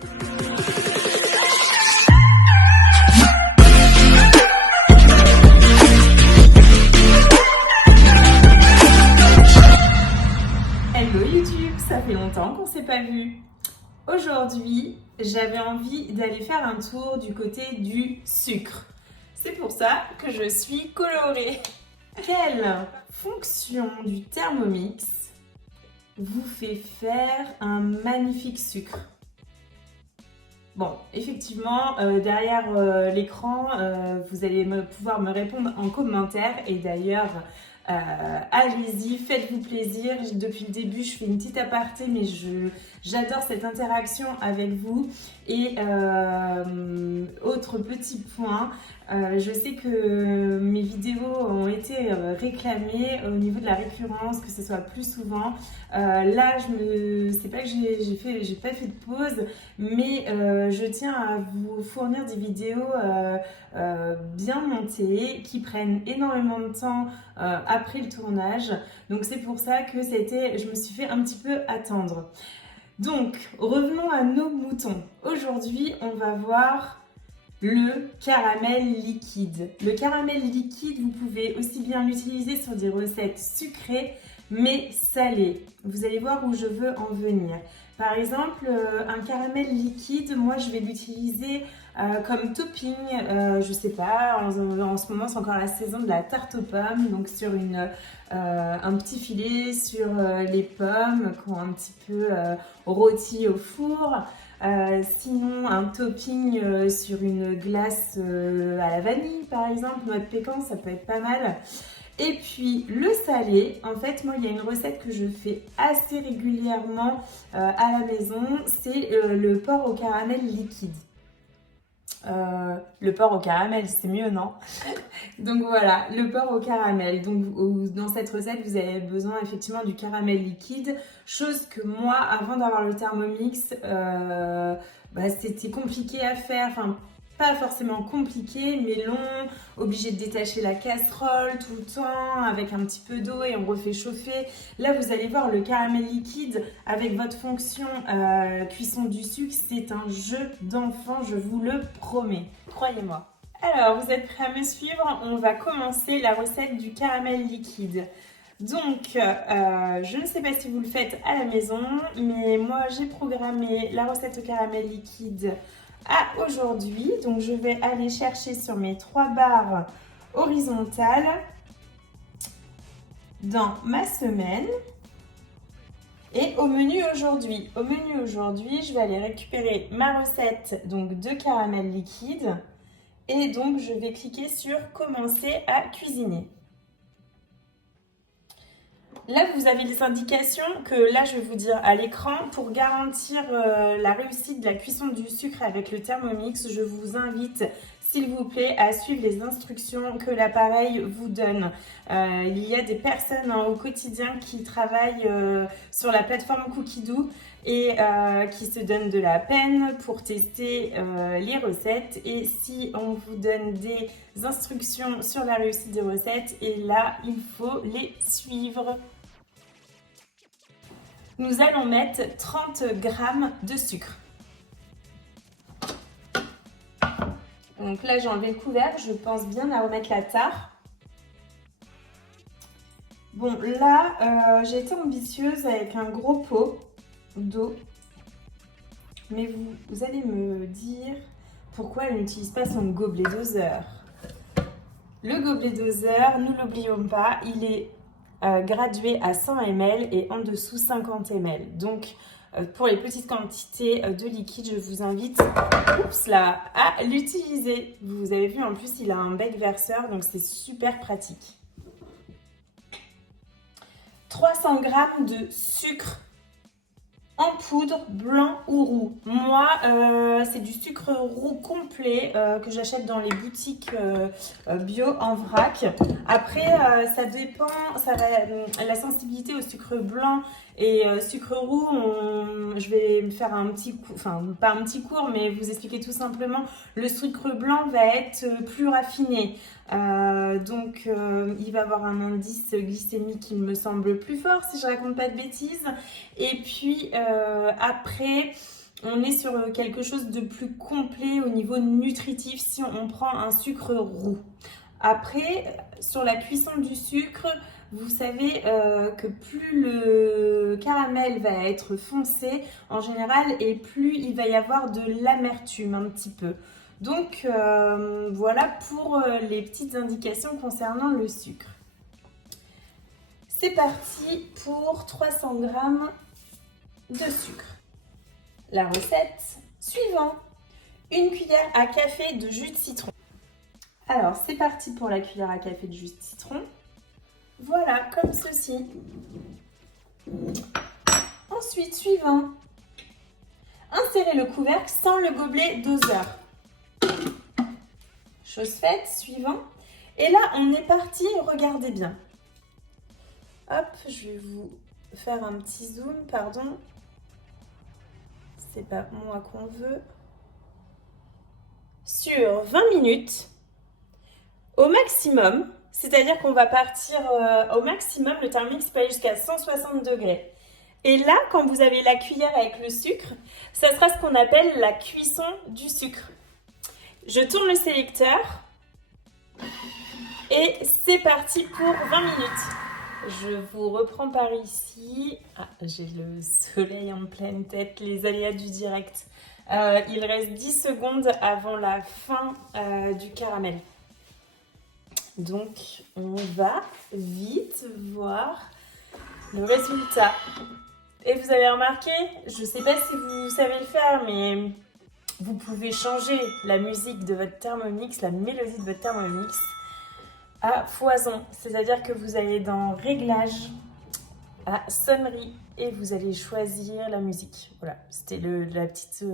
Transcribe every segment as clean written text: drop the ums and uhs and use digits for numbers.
Hello YouTube, ça fait longtemps qu'on s'est pas vu. Aujourd'hui, j'avais envie d'aller faire un tour du côté du sucre. C'est pour ça que je suis colorée. Quelle fonction du Thermomix vous fait faire un magnifique sucre? Bon, effectivement, derrière l'écran, vous allez pouvoir me répondre en commentaire. Et d'ailleurs, allez-y, faites-vous plaisir. Depuis le début, je fais une petite aparté, mais j'adore cette interaction avec vous. Et autre petit point, je sais que mes vidéos ont été réclamées au niveau de la récurrence, que ce soit plus souvent. Là, c'est pas que j'ai pas fait de pause, mais je tiens à vous fournir des vidéos bien montées qui prennent énormément de temps après le tournage. Donc c'est pour ça que je me suis fait un petit peu attendre. Donc revenons à nos moutons. Aujourd'hui, on va voir le caramel liquide. Le caramel liquide, vous pouvez aussi bien l'utiliser sur des recettes sucrées mais salées. Vous allez voir où je veux en venir. Par exemple, un caramel liquide, moi je vais l'utiliser comme topping, je sais pas, en ce moment c'est encore la saison de la tarte aux pommes, donc sur un petit filet sur les pommes qui ont un petit peu rôti au four. Sinon, un topping sur une glace à la vanille par exemple, noix de pécan, ça peut être pas mal. Et puis le salé, en fait moi il y a une recette que je fais assez régulièrement à la maison, c'est le porc au caramel liquide. Le porc au caramel, c'est mieux, non? Donc voilà, le porc au caramel. Donc dans cette recette, vous avez besoin effectivement du caramel liquide, chose que moi, avant d'avoir le Thermomix, c'était compliqué à faire. Enfin, pas forcément compliqué, mais long, obligé de détacher la casserole tout le temps avec un petit peu d'eau et on refait chauffer. Là, vous allez voir le caramel liquide avec votre fonction cuisson du sucre, c'est un jeu d'enfant, je vous le promets, croyez-moi. Alors, vous êtes prêts à me suivre? On va commencer la recette du caramel liquide. Donc, je ne sais pas si vous le faites à la maison, mais moi, j'ai programmé la recette au caramel liquide à aujourd'hui. Donc, je vais aller chercher sur mes 3 barres horizontales dans ma semaine. Et au menu aujourd'hui, je vais aller récupérer ma recette donc, de caramel liquide. Et donc, je vais cliquer sur « Commencer à cuisiner ». Là, vous avez les indications que là, je vais vous dire à l'écran. Pour garantir la réussite de la cuisson du sucre avec le Thermomix, je vous invite, s'il vous plaît, à suivre les instructions que l'appareil vous donne. Il y a des personnes au quotidien qui travaillent sur la plateforme Cookidoo et qui se donnent de la peine pour tester les recettes. Et si on vous donne des instructions sur la réussite des recettes, et là, il faut les suivre. Nous allons mettre 30 g de sucre. Donc là, j'ai enlevé le couvercle, je pense bien à remettre la tare. Bon, là, j'ai été ambitieuse avec un gros pot d'eau. Mais vous allez me dire pourquoi elle n'utilise pas son gobelet doseur. Le gobelet doseur, nous l'oublions pas, il est gradué à 100 ml et en dessous 50 ml. Donc, pour les petites quantités de liquide, je vous invite à l'utiliser. Vous avez vu, en plus, il a un bec verseur, donc c'est super pratique. 300 g de sucre en poudre, blanc ou roux. Moi, c'est du sucre roux complet que j'achète dans les boutiques bio en vrac. Après, ça dépend, la sensibilité au sucre blanc et sucre roux, je vais me faire un petit cours, enfin pas un petit cours, mais vous expliquer tout simplement. Le sucre blanc va être plus raffiné. Donc il va avoir un indice glycémique qui me semble plus fort si je raconte pas de bêtises. Et puis après on est sur quelque chose de plus complet au niveau nutritif si on prend un sucre roux. Après, sur la cuisson du sucre, vous savez que plus le caramel va être foncé en général et plus il va y avoir de l'amertume un petit peu. Donc voilà pour les petites indications concernant le sucre. C'est parti pour 300 g de sucre. La recette suivante, une cuillère à café de jus de citron. Alors c'est parti pour la cuillère à café de jus de citron. Voilà, comme ceci. Ensuite, suivant, insérez le couvercle sans le gobelet doseur. Chose faite, suivant. Et là, on est parti, regardez bien. Hop, je vais vous faire un petit zoom, pardon. C'est pas moi qu'on veut. Sur 20 minutes, au maximum, c'est-à-dire qu'on va partir au maximum, le Thermomix peut aller jusqu'à 160 degrés. Et là, quand vous avez la cuillère avec le sucre, ça sera ce qu'on appelle la cuisson du sucre. Je tourne le sélecteur et c'est parti pour 20 minutes. Je vous reprends par ici. Ah, j'ai le soleil en pleine tête, les aléas du direct. Il reste 10 secondes avant la fin du caramel. Donc, on va vite voir le résultat. Et vous avez remarqué, je ne sais pas si vous savez le faire, mais vous pouvez changer la musique de votre Thermomix, la mélodie de votre Thermomix à foison. C'est-à-dire que vous allez dans Réglages, à Sonnerie, et vous allez choisir la musique. Voilà, c'était la petite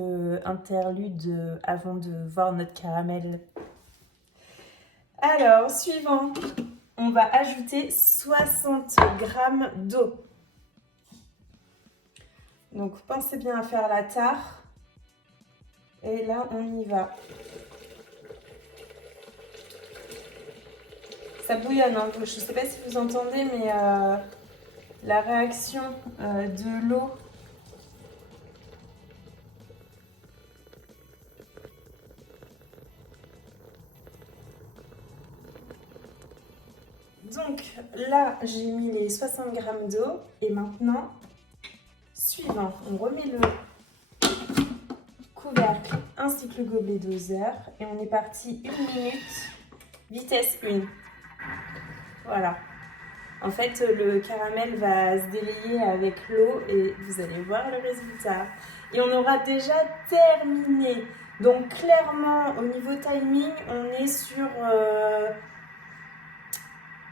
interlude avant de voir notre caramel. Alors, suivant, on va ajouter 60 g d'eau. Donc, pensez bien à faire la tare. Et là, on y va. Ça bouillonne, hein. Je ne sais pas si vous entendez, mais la réaction de l'eau. Donc là, j'ai mis les 60 g d'eau. Et maintenant, suivant, on remet le couvercle ainsi que le gobelet doseur. Et on est parti 1 minute, vitesse 1. Voilà. En fait, le caramel va se délayer avec l'eau et vous allez voir le résultat. Et on aura déjà terminé. Donc clairement, au niveau timing, on est sur...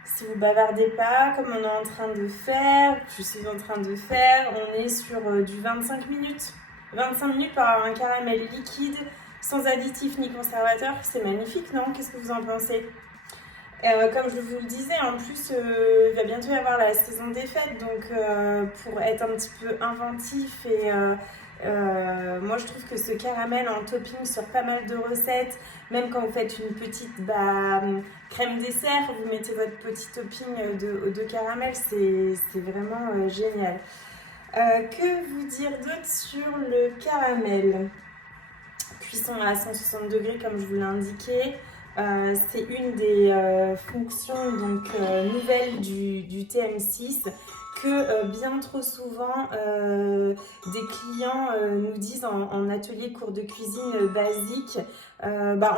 si vous bavardez pas, comme on est en train de faire, je suis en train de faire, on est sur du 25 minutes. 25 minutes pour avoir un caramel liquide, sans additif ni conservateur. C'est magnifique, non? Qu'est-ce que vous en pensez? Comme je vous le disais, en plus, il va bientôt y avoir la saison des fêtes, donc pour être un petit peu inventif et moi je trouve que ce caramel en topping sur pas mal de recettes, même quand vous faites une petite crème dessert, vous mettez votre petit topping de caramel, c'est vraiment génial. Que vous dire d'autre sur le caramel? Cuisson à 160 degrés comme je vous l'ai indiqué. C'est une des fonctions donc, nouvelles du TM6 que bien trop souvent des clients nous disent en atelier cours de cuisine basique, on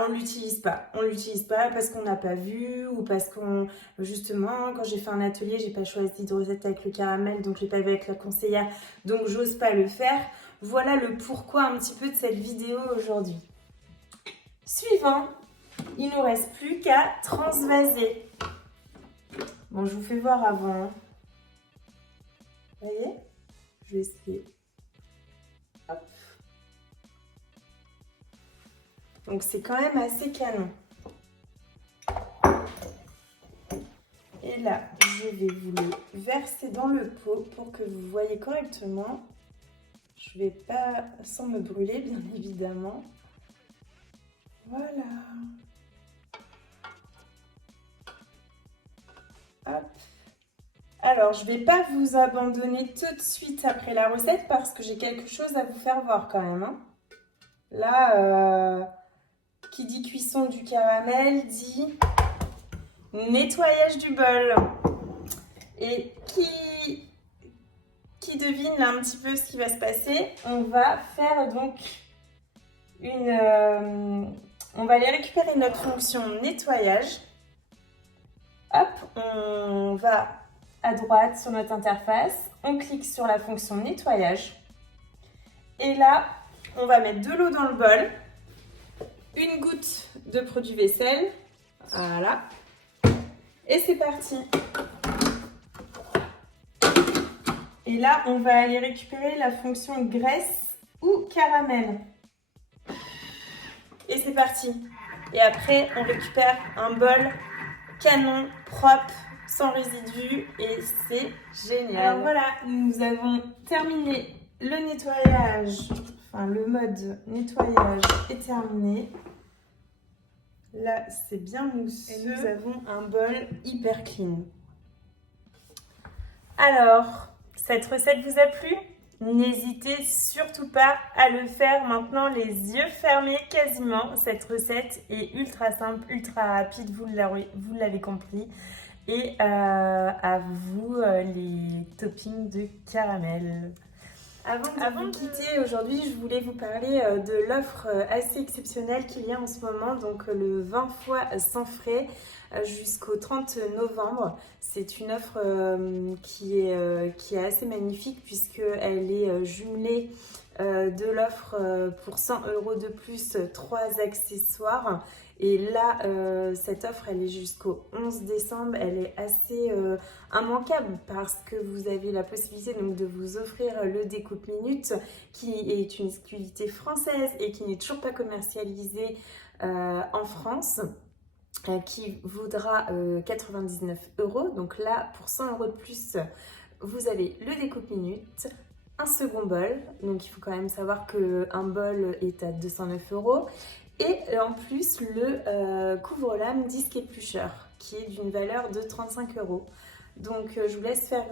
ne l'utilise pas. On ne l'utilise pas parce qu'on n'a pas vu ou parce qu'on, justement, quand j'ai fait un atelier, j'ai pas choisi de recette avec le caramel, donc je l'ai pas vu avec la conseillère, donc j'ose pas le faire. Voilà le pourquoi un petit peu de cette vidéo aujourd'hui. Suivant, il ne nous reste plus qu'à transvaser. Bon, je vous fais voir avant. Vous voyez? Je vais essayer. Hop. Donc c'est quand même assez canon. Et là, je vais vous le verser dans le pot pour que vous voyez correctement. Je ne vais pas sans me brûler, bien évidemment. Voilà. Hop. Alors, je vais pas vous abandonner tout de suite après la recette parce que j'ai quelque chose à vous faire voir quand même, hein. Là, qui dit cuisson du caramel dit nettoyage du bol. Et qui devine là un petit peu ce qui va se passer, on va faire donc on va aller récupérer notre fonction nettoyage. Hop, on va à droite sur notre interface, on clique sur la fonction nettoyage. Et là, on va mettre de l'eau dans le bol, une goutte de produit vaisselle, voilà. Et c'est parti. Et là, on va aller récupérer la fonction graisse ou caramel. Et c'est parti. Et après, on récupère un bol canon, propre, sans résidus. Et c'est génial. Alors voilà, nous avons terminé le nettoyage. Enfin, le mode nettoyage est terminé. Là, c'est bien mousseux. Et nous avons un bol hyper clean. Alors, cette recette vous a plu? N'hésitez surtout pas à le faire maintenant les yeux fermés quasiment. Cette recette est ultra simple, ultra rapide, vous l'avez compris. Et à vous les toppings de caramel. Avant de quitter aujourd'hui, je voulais vous parler de l'offre assez exceptionnelle qu'il y a en ce moment, donc le 20 fois sans frais jusqu'au 30 novembre. C'est une offre qui est assez magnifique puisqu'elle est jumelée de l'offre pour 100 € de plus, 3 accessoires. Et là, cette offre, elle est jusqu'au 11 décembre. Elle est assez immanquable parce que vous avez la possibilité donc, de vous offrir le découpe minute qui est une exclusivité française et qui n'est toujours pas commercialisée en France. Qui vaudra 99 €. Donc là, pour 100 € de plus, vous avez le découpe minute, un second bol. Donc il faut quand même savoir qu'un bol est à 209 €. Et en plus, le couvre-lame disque éplucheur, qui est d'une valeur de 35 €. Donc je vous laisse faire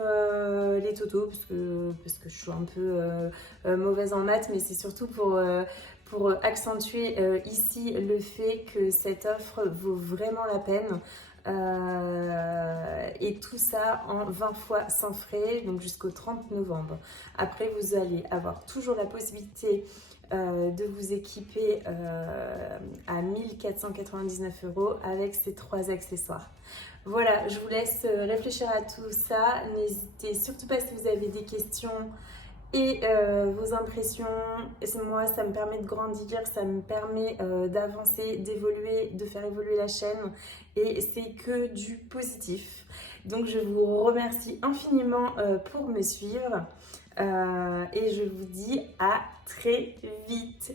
les totos parce que je suis un peu mauvaise en maths, mais c'est surtout pour accentuer ici le fait que cette offre vaut vraiment la peine. Et tout ça en 20 fois sans frais, donc jusqu'au 30 novembre. Après, vous allez avoir toujours la possibilité de vous équiper à 1499 € avec ces 3 accessoires. Voilà, je vous laisse réfléchir à tout ça. N'hésitez surtout pas si vous avez des questions et vos impressions. Moi, ça me permet de grandir, ça me permet d'avancer, d'évoluer, de faire évoluer la chaîne et c'est que du positif. Donc, je vous remercie infiniment pour me suivre et je vous dis à très vite.